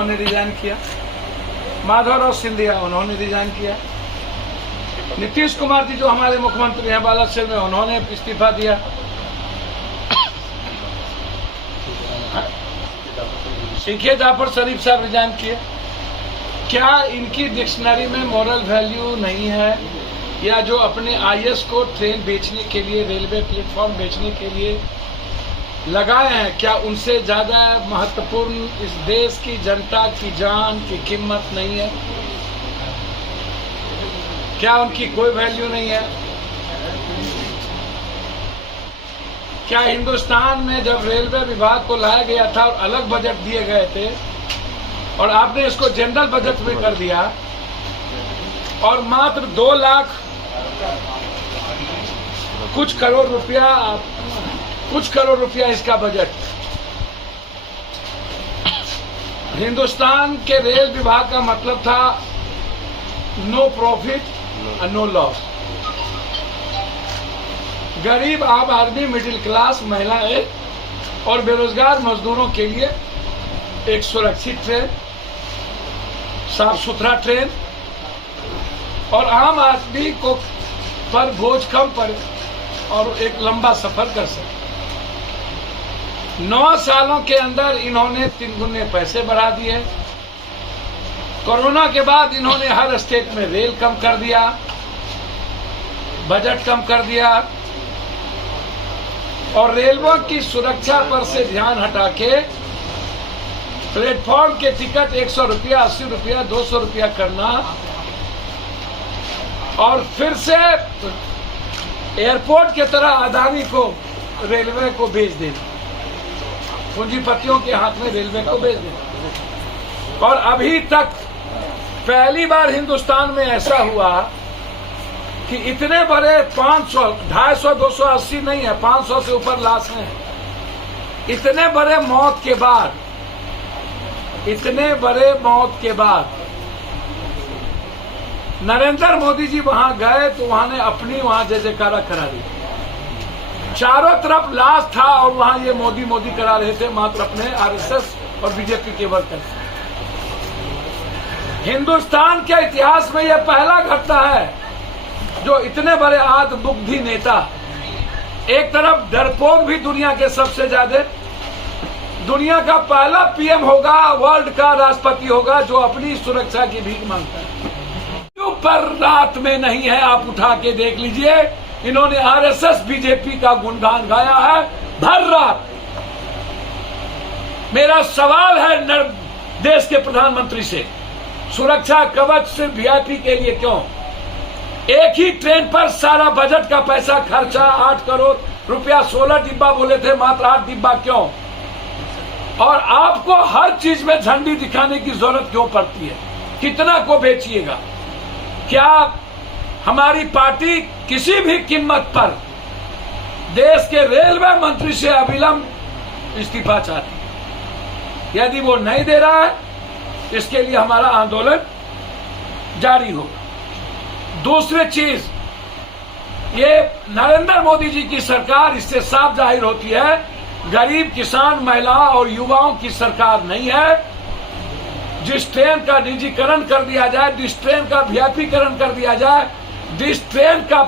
उन्होंने रिजाइन किया, माधवराव सिंधिया उन्होंने रिजाइन किया, नीतीश कुमार जी जो हमारे मुख्यमंत्री हैं बालासिर में उन्होंने इस्तीफा दिया, सीखे जाफर शरीफ साहब रिजाइन किए। क्या इनकी डिक्शनरी में मॉरल वैल्यू नहीं है, या जो अपने आईएएस को ट्रेन बेचने के लिए, रेलवे प्लेटफॉर्म बेचने के लिए लगाए हैं, क्या उनसे ज्यादा महत्वपूर्ण इस देश की जनता की जान की कीमत नहीं है? क्या उनकी कोई वैल्यू नहीं है? क्या हिंदुस्तान में जब रेलवे विभाग को लाया गया था और अलग बजट दिए गए थे और आपने इसको जनरल बजट में कर दिया और मात्र 2 लाख कुछ करोड़ रुपया इसका बजट, हिंदुस्तान के रेल विभाग का मतलब था नो प्रॉफिट नो लॉस। गरीब आम आदमी, मिडिल क्लास महिलाएं और बेरोजगार मजदूरों के लिए एक सुरक्षित ट्रेन, साफ सुथरा ट्रेन और आम आदमी को पर बोझ कम पड़े और एक लंबा सफर कर सके। 9 सालों के अंदर इन्होंने 3 गुने पैसे बढ़ा दिए। कोरोना के बाद इन्होंने हर स्टेट में रेल कम कर दिया, बजट कम कर दिया और रेलवे की सुरक्षा पर से ध्यान हटा के प्लेटफॉर्म के टिकट 100 रुपया, 80 रुपया, 200 रुपया करना और फिर से एयरपोर्ट की तरह अदानी को रेलवे को भेज देना, पूंजीपतियों के हाथ में रेलवे को भेज देना। और अभी तक पहली बार हिंदुस्तान में ऐसा हुआ कि इतने बड़े 500, 250, 280 नहीं है, 500 से ऊपर लाश हैं। इतने बड़े मौत के बाद नरेंद्र मोदी जी वहां गए तो वहां जय जयकारा करा दी। चारों तरफ लाश था और वहां ये मोदी मोदी करा रहे थे, मात्र अपने आरएसएस और बीजेपी के वर्कर। हिंदुस्तान के इतिहास में यह पहला घटना है जो इतने बड़े आत्मबुद्धि नेता, एक तरफ डरपोक भी दुनिया के सबसे ज्यादा, दुनिया का पहला पीएम होगा, वर्ल्ड का राष्ट्रपति होगा जो अपनी सुरक्षा की भीख मांगता है। क्यों पर रात में नहीं है, आप उठा के देख लीजिए। इन्होंने आरएसएस बीजेपी का गुणगान गाया है भर रात। मेरा सवाल है देश के प्रधानमंत्री से, सुरक्षा कवच सिर्फ वीआईपी के लिए क्यों? एक ही ट्रेन पर सारा बजट का पैसा खर्चा 8 करोड़ रुपया, 16 डिब्बा बोले थे, मात्र 8 डिब्बा क्यों? और आपको हर चीज में झंडी दिखाने की जरूरत क्यों पड़ती है? कितना को बेचिएगा? क्या हमारी पार्टी किसी भी कीमत पर देश के रेलवे मंत्री से अविलंब इस्तीफा चाहती है? यदि वो नहीं दे रहा है, इसके लिए हमारा आंदोलन जारी होगा। दूसरी चीज, ये नरेंद्र मोदी जी की सरकार, इससे साफ जाहिर होती है गरीब किसान, महिला और युवाओं की सरकार नहीं है। जिस ट्रेन का निजीकरण कर दिया जाए, जिस ट्रेन का वीआईपीकरण कर दिया जाए, जिस ट्रेन का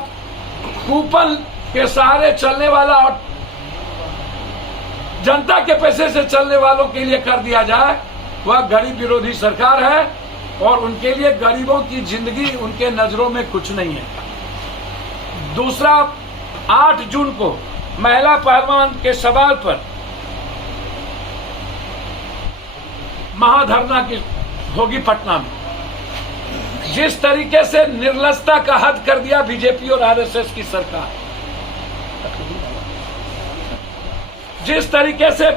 कूपन के सहारे चलने वाला और जनता के पैसे से चलने वालों के लिए कर दिया जाए, वह गरीब विरोधी सरकार है और उनके लिए गरीबों की जिंदगी उनके नजरों में कुछ नहीं है। दूसरा, 8 जून को महिला पहलवान के सवाल पर महाधरना की होगी पटना में। जिस तरीके से निर्लजता का हद कर दिया बीजेपी और आरएसएस की सरकार, जिस तरीके से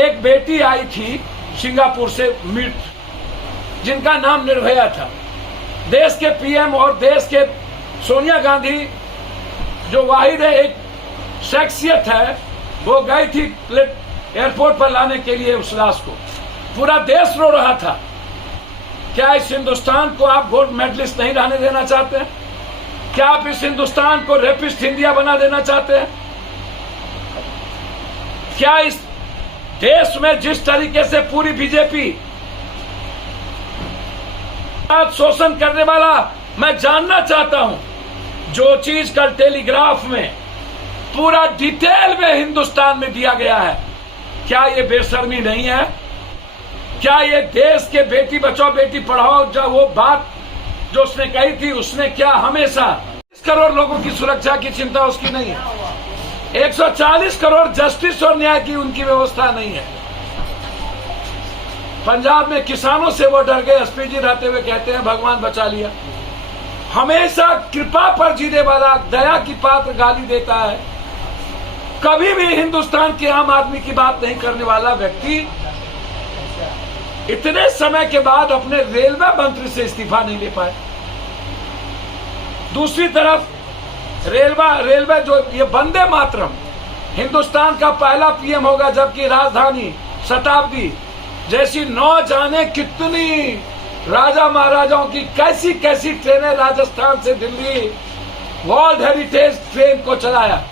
एक बेटी आई थी सिंगापुर से मृत, जिनका नाम निर्भया था, देश के पीएम और देश के सोनिया गांधी जो वाहिद एक शख्सियत है, वो गई थी एयरपोर्ट पर लाने के लिए उस लाश को। पूरा देश रो रहा था। क्या इस हिंदुस्तान को आप गोल्ड मेडलिस्ट नहीं रहने देना चाहते हैं? क्या आप इस हिंदुस्तान को रेपिस्ट इंडिया बना देना चाहते हैं? क्या इस देश में जिस तरीके से पूरी बीजेपी शोषण करने वाला, मैं जानना चाहता हूं जो चीज कल टेलीग्राफ में पूरा डिटेल में हिंदुस्तान में दिया गया है, क्या ये बेशर्मी नहीं है? क्या ये देश के बेटी बचाओ बेटी पढ़ाओ जो वो बात जो उसने कही थी, उसने क्या हमेशा 1 करोड़ लोगों की सुरक्षा की चिंता उसकी नहीं है? 140 करोड़ जस्टिस और न्याय की उनकी व्यवस्था नहीं है। पंजाब में किसानों से वो डर गए, एसपी जी रहते हुए कहते हैं भगवान बचा लिया। हमेशा कृपा पर जीने वाला, दया की पात्र गाली देता है, कभी भी हिंदुस्तान के आम आदमी की बात नहीं करने वाला व्यक्ति इतने समय के बाद अपने रेलवे मंत्री से इस्तीफा नहीं ले पाए। दूसरी तरफ रेलवे जो ये वंदे मातरम हिंदुस्तान का पहला पीएम होगा, जबकि राजधानी शताब्दी जैसी न जाने कितनी राजा महाराजाओं की कैसी कैसी ट्रेनें राजस्थान से दिल्ली वर्ल्ड हेरिटेज ट्रेन को चलाया,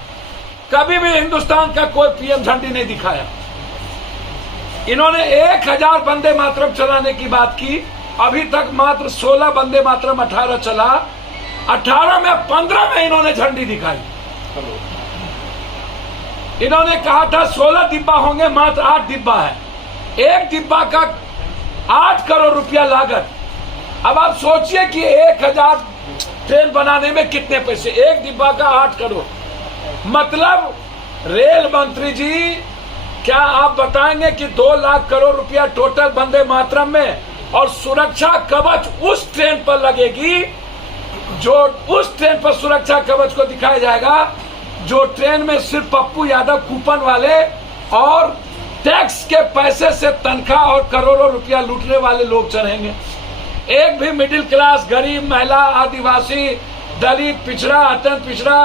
कभी भी हिंदुस्तान का कोई पीएम झंडी नहीं दिखाया। इन्होंने 1000 वंदे मातरम चलाने की बात की, अभी तक मात्र 16 वंदे मातरम 18 चला, 18 में 15 में इन्होंने झंडी दिखाई। इन्होंने कहा था 16 डिब्बा होंगे, मात्र 8 डिब्बा है, एक डिब्बा का 8 करोड़ रुपया लागत। अब आप सोचिए कि 1000 ट्रेन बनाने में कितने पैसे, एक डिब्बा का 8 करोड़। मतलब रेल मंत्री जी, क्या आप बताएंगे कि 2 लाख करोड़ रुपया टोटल वंदे मातरम में, और सुरक्षा कवच उस ट्रेन पर लगेगी जो उस ट्रेन पर सुरक्षा कवच को दिखाया जाएगा जो ट्रेन में सिर्फ पप्पू यादव कूपन वाले और टैक्स के पैसे से तनख्वाह और करोड़ों रुपया लूटने वाले लोग चढ़ेंगे। एक भी मिडिल क्लास, गरीब महिला, आदिवासी, दलित, पिछड़ा, अत्यंत पिछड़ा,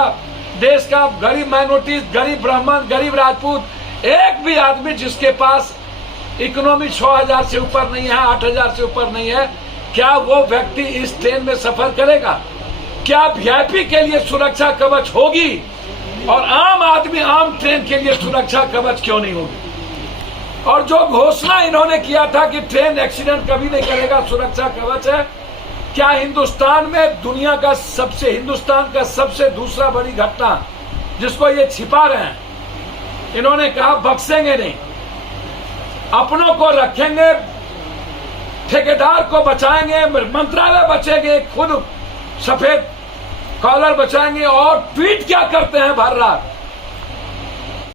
देश का गरीब माइनॉरिटी, गरीब ब्राह्मण, गरीब राजपूत, एक भी आदमी जिसके पास इकोनॉमी 6000 से ऊपर नहीं है, 8000 से ऊपर नहीं है, क्या वो व्यक्ति इस ट्रेन में सफर करेगा? क्या वीआईपी के लिए सुरक्षा कवच होगी और आम आदमी आम ट्रेन के लिए सुरक्षा कवच क्यों नहीं होगी? और जो घोषणा इन्होंने किया था कि ट्रेन एक्सीडेंट कभी नहीं करेगा, सुरक्षा कवच है, क्या हिंदुस्तान में हिंदुस्तान का सबसे दूसरा बड़ी घटना जिसको ये छिपा रहे हैं, इन्होंने कहा बख्शेंगे नहीं, अपनों को रखेंगे, ठेकेदार को बचाएंगे, मंत्रालय बचेंगे, खुद सफेद कॉलर बचाएंगे। और ट्वीट क्या करते हैं भर रात,